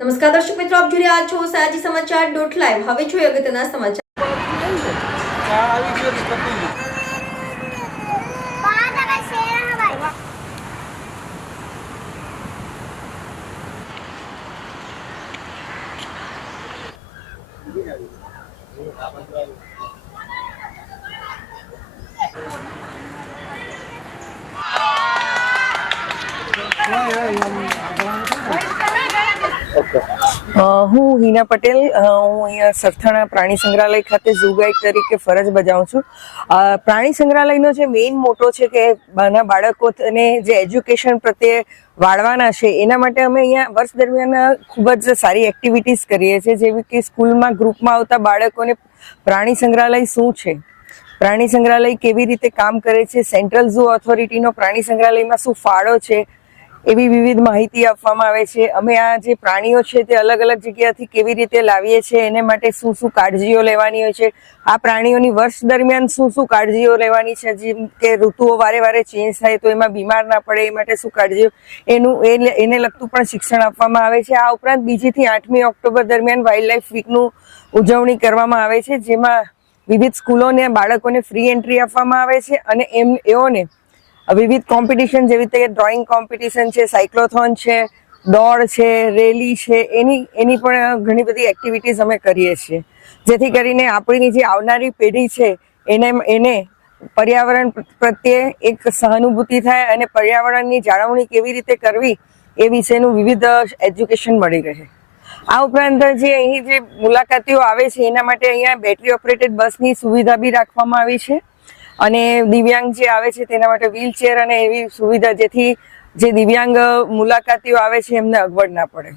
નમસ્કાર દર્શક મિત્રો, આપ જોઈ રહ્યા છો સયાજી સમાચાર .live. હવે જોઈએ અગત્યના સમાચાર. હું હિના પટેલ, હું અહીંયા સરથાણા પ્રાણી સંગ્રહાલય ખાતે ઝૂ ગાઈડ તરીકે ફરજ બજાવું છું. પ્રાણી સંગ્રહાલયનો જે મેઇન મોટો છે કે નાના બાળકોને જે એજ્યુકેશન પ્રત્યે વાળવાના છે, એના માટે અમે અહીંયા વર્ષ દરમિયાન ખૂબ જ સારી એક્ટિવિટીઝ કરીએ છીએ, જેવી કે સ્કૂલમાં ગ્રુપમાં આવતા બાળકોને પ્રાણી સંગ્રહાલય શું છે, પ્રાણી સંગ્રહાલય કેવી રીતે કામ કરે છે, સેન્ટ્રલ ઝૂ ઓથોરિટીનો પ્રાણી સંગ્રહાલયમાં શું ફાળો છે, એવી વિવિધ માહિતી આપવામાં આવે છે. અમે આ જે પ્રાણીઓ છે તે અલગ અલગ જગ્યાથી કેવી રીતે લાવીએ છીએ, એને માટે શું શું કાળજીઓ લેવાની હોય છે, આ પ્રાણીઓની વર્ષ દરમિયાન શું શું કાળજીઓ લેવાની છે, જેમ કે ઋતુઓ વારે વારે ચેન્જ થાય તો એમાં બીમાર ના પડે એ માટે શું કાળજીઓ, એને લગતું પણ શિક્ષણ આપવામાં આવે છે. આ ઉપરાંત 2 થી 8મી ઓક્ટોબર દરમિયાન વાઇલ્ડ લાઈફ વીકનું ઉજવણી કરવામાં આવે છે, જેમાં વિવિધ સ્કૂલોને બાળકોને ફ્રી એન્ટ્રી આપવામાં આવે છે અને એઓને વિવિધ કોમ્પિટિશન જેવી રીતે ડ્રોઈંગ કોમ્પિટિશન છે, સાયક્લોથોન છે, દોડ છે, રેલી છે, એની પણ ઘણી બધી એક્ટિવિટીઝ અમે કરીએ છીએ, જેથી કરીને આપણી જે આવનારી પેઢી છે એને પર્યાવરણ પ્રત્યે એક સહાનુભૂતિ થાય અને પર્યાવરણની જાળવણી કેવી રીતે કરવી એ વિશેનું વિવિધ એજ્યુકેશન મળી રહે. આ ઉપરાંત જે અહીં જે મુલાકાતીઓ આવે છે એના માટે અહીંયા બેટરી ઓપરેટેડ બસની સુવિધા બી રાખવામાં આવી છે અને દિવ્યાંગ જે આવે છે તેના માટે વ્હીલચેર અને એવી સુવિધા, જેથી જે દિવ્યાંગ મુલાકાતીઓ આવે છે એમને અગવડ ના પડે.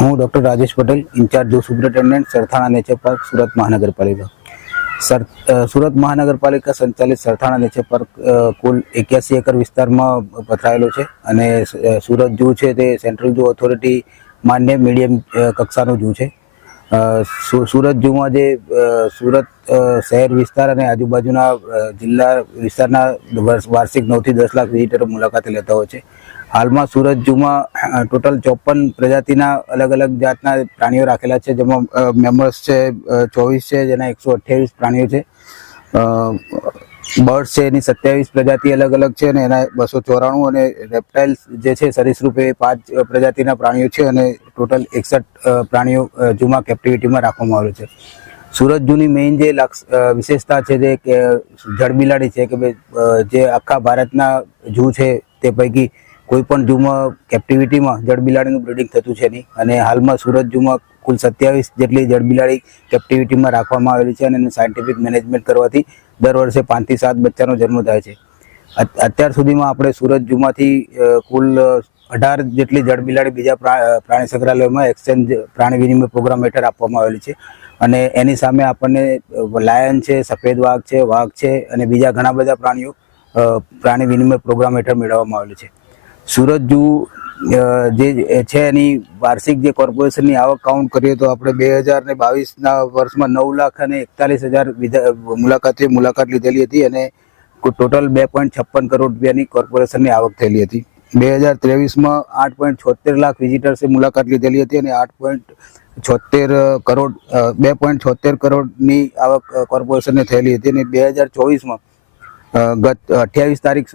હું doctor Rajesh Patel, incharge zoo superintendent, Sarthana nature park, Surat મહાનગરપાલિકા. સુરત મહાનગરપાલિકા સંચાલિત સરથાણા નેચર પાર્ક કુલ 81 એકર વિસ્તારમાં પથરાયેલો છે અને સુરત ઝૂ છે તે સેન્ટ્રલ ઝૂ ઓથોરિટી માન્ય મીડિયમ કક્ષાનો ઝૂ છે. સુરત ઝૂમાં જે સુરત શહેર વિસ્તાર અને આજુબાજુના જિલ્લા વિસ્તારના વાર્ષિક 9 થી 10 લાખ વિઝિટરો મુલાકાતે લેતા હોય છે. હાલમાં સુરત ઝૂમાં ટોટલ 54 પ્રજાતિના અલગ અલગ જાતના પ્રાણીઓ રાખેલા છે, જેમાં મેમલ્સ છે 24 છે, જેના 128 પ્રાણીઓ છે. બર્ડ્સ છે એની 27 પ્રજાતિ અલગ અલગ છે અને એના 294, અને રેપ્ટાઇલ્સ જે છે સરીસૃપ એ 5 પ્રજાતિના પ્રાણીઓ છે અને ટોટલ 61 પ્રાણીઓ ઝૂમાં કેપ્ટિવિટીમાં રાખવામાં આવેલું છે. સુરત ઝૂની મેઇન જે વિશેષતા છે જે કે જળબિલાડી છે, કે જે આખા ભારતના ઝૂ છે તે પૈકી કોઈ પણ ઝૂમાં કેપ્ટિવિટીમાં જળબિલાડીનું બ્રીડિંગ થતું છે નહીં, અને હાલમાં સુરત ઝૂમાં કુલ 27 જેટલી જળબિલાડી કેપ્ટિવિટીમાં રાખવામાં આવેલી છે અને એનું સાયન્ટિફિક મેનેજમેન્ટ કરવાથી દર વર્ષે 5 થી 7 બચ્ચાનો જન્મ થાય છે. અત્યાર સુધીમાં આપણે સુરત ઝૂમાંથી કુલ 18 જેટલી જળબિલાડી બીજા પ્રાણી સંગ્રહાલયોમાં એક્સચેન્જ પ્રાણી વિનિમય પ્રોગ્રામ હેઠળ આપવામાં આવેલી છે, અને એની સામે આપણને લાયન છે, સફેદ વાઘ છે અને બીજા ઘણા બધા પ્રાણીઓ પ્રાણી વિનિમય પ્રોગ્રામ હેઠળ મેળવવામાં આવેલું છે. સુરત ઝૂ જે છે એની વાર્ષિક જે કોર્પોરેશનની આવક કાઉન્ટ કરીએ તો આપણે 2022ના વર્ષમાં 9,41,000 મુલાકાતીઓ મુલાકાત લીધેલી હતી અને ટોટલ 2.56 કરોડ રૂપિયાની કોર્પોરેશનની આવક થયેલી હતી. 2023માં 8.76 લાખ વિઝિટર્સે મુલાકાત લીધેલી હતી અને 2.76 કરોડની આવક કોર્પોરેશનને થયેલી હતી, અને 2024માં ગત 28 તારીખ